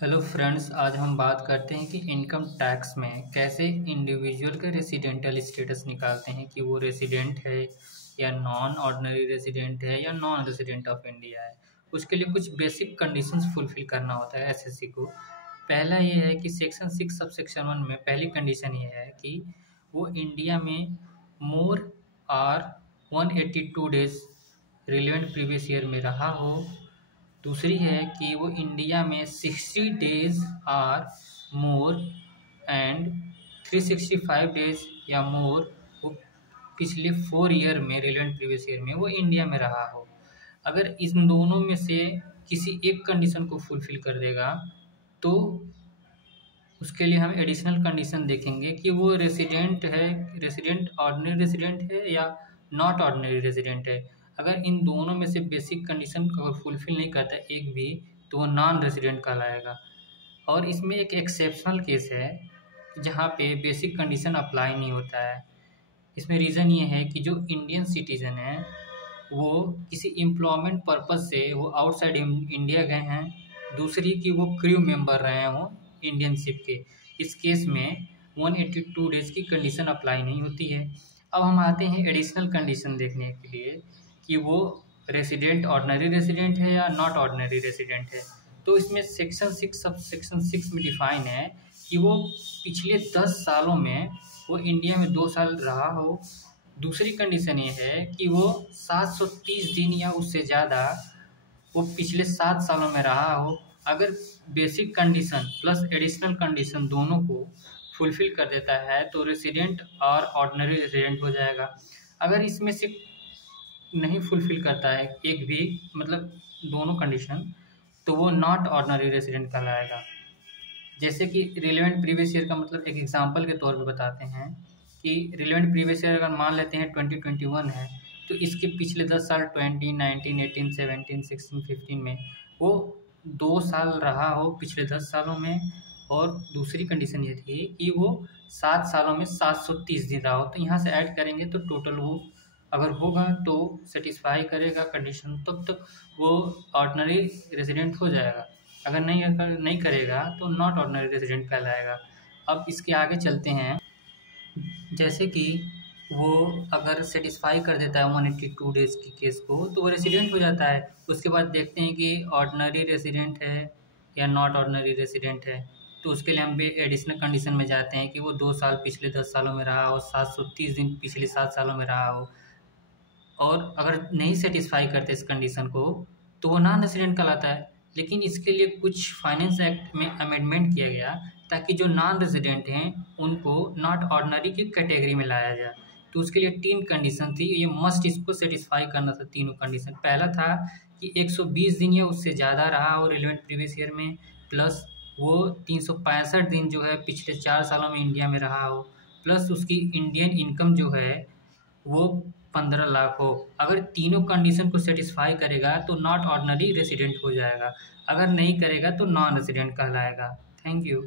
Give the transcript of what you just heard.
Hello friends, आज हम बात करते हैं कि इनकम टैक्स में कैसे इंडिविजुअल का रेसिडेंटल स्टेटस निकालते हैं कि वो रेसिडेंट है या नॉन ऑर्डिनरी रेसिडेंट है या नॉन रेसिडेंट ऑफ इंडिया है। उसके लिए कुछ बेसिक कंडीशंस फुलफिल करना होता है एसएससी को। पहला ये है कि सेक्शन 6 सब सेक्शन 1 में पहली कंडीशन ये है कि वो इंडिया में more or 182 days relevant previous year में रहा हो। दूसरी है कि वो इंडिया में 60 days are more and 365 days या मोर वो पिछले 4 ईयर में रिलेवेंट प्रीवियस ईयर में वो इंडिया में रहा हो। अगर इन दोनों में से किसी एक कंडीशन को फुलफिल कर देगा तो उसके लिए हम एडिशनल कंडीशन देखेंगे कि वो रेसिडेंट ऑर्डिनरी रेसिडेंट है या नॉट ऑर्डिनरी रेसिडेंट है। अगर इन दोनों में से बेसिक कंडीशन को अगर फुलफिल नहीं करता एक भी तो वो नॉन रेसिडेंट कहलाएगा। और इसमें एक एक्सेप्शनल केस है जहाँ पे बेसिक कंडीशन अप्लाई नहीं होता है। इसमें रीज़न ये है कि जो इंडियन सिटीज़न है वो किसी एम्प्लॉयमेंट पर्पज़ से वो आउटसाइड इंडिया गए हैं, दूसरी कि वो क्रू मेंबर रहे हों इंडियन शिप के। इस केस में 182 डेज़ की कंडीशन अप्लाई नहीं होती है। अब हम आते हैं एडिशनल कंडीशन देखने के लिए कि वो रेसिडेंट ऑर्डिनरी रेसिडेंट है या नॉट ऑर्डिनरी रेसिडेंट है। तो इसमें सेक्शन 6 सब सेक्शन 6 में डिफाइन है कि वो पिछले 10 सालों में वो इंडिया में 2 साल रहा हो। दूसरी कंडीशन ये है कि वो 730 दिन या उससे ज़्यादा वो पिछले 7 सालों में रहा हो। अगर basic condition plus additional condition दोनों को फुलफिल कर देता है तो रेसिडेंट और ऑर्डिनरी रेसिडेंट हो जाएगा। अगर इसमें से नहीं फुलफिल करता है एक भी मतलब दोनों कंडीशन तो वो नॉट ऑर्डिनरी रेसिडेंट कहलाएगा। जैसे कि रिलेवेंट प्रीवियस ईयर का मतलब एक एग्जांपल के तौर पे बताते हैं कि रिलेवेंट प्रीवियस ईयर अगर मान लेते हैं 2021 है तो इसके पिछले 10 साल 20, 19, 18, 17, 16, 15 में वो 2 साल रहा हो पिछले 10 सालों में। और दूसरी कंडीशन ये थी कि वो 7 सालों में 730 दिन रहा हो। तो यहाँ से ऐड करेंगे तो टोटल वो अगर होगा तो सेटिस्फाई करेगा कंडीशन तब तक वो ऑर्डिनरी रेसिडेंट हो जाएगा। अगर नहीं करेगा तो नॉट ऑर्डिनरी रेसिडेंट कहलाएगा। अब इसके आगे चलते हैं। जैसे कि वो अगर सेटिस्फाई कर देता है 182 डेज़ की केस को तो वो रेसिडेंट हो जाता है। उसके बाद देखते हैं कि ऑर्डिनरी रेसिडेंट है या नॉट ऑर्डिनरी रेसिडेंट है। तो उसके लिए हम भी एडिशनल कंडीशन में जाते हैं कि वो 2 साल पिछले 10 सालों में रहा हो, 730 दिन पिछले 7 सालों में रहा हो। और अगर नहीं सेटिस्फाई करते इस कंडीशन को तो वो नॉन रेसिडेंट कहलाता है। लेकिन इसके लिए कुछ फाइनेंस एक्ट में अमेंडमेंट किया गया ताकि जो नॉन रेसिडेंट हैं उनको नॉट ऑर्डिनरी की कैटेगरी में लाया जाए। तो उसके लिए 3 कंडीशन थी, ये मस्ट इसको सेटिस्फाई करना था तीनों कंडीशन। पहला था कि 120 दिन या उससे ज़्यादा रहा हो रिलेवेंट प्रीवियस ईयर में, प्लस वो 365 दिन जो है पिछले 4 सालों में इंडिया में रहा हो, प्लस उसकी इंडियन इनकम जो है वो 15 लाख हो। अगर तीनों कंडीशन को सेटिस्फाई करेगा तो नॉट ऑर्डिनरी रेसिडेंट हो जाएगा। अगर नहीं करेगा तो नॉन रेसिडेंट कहलाएगा। Thank you.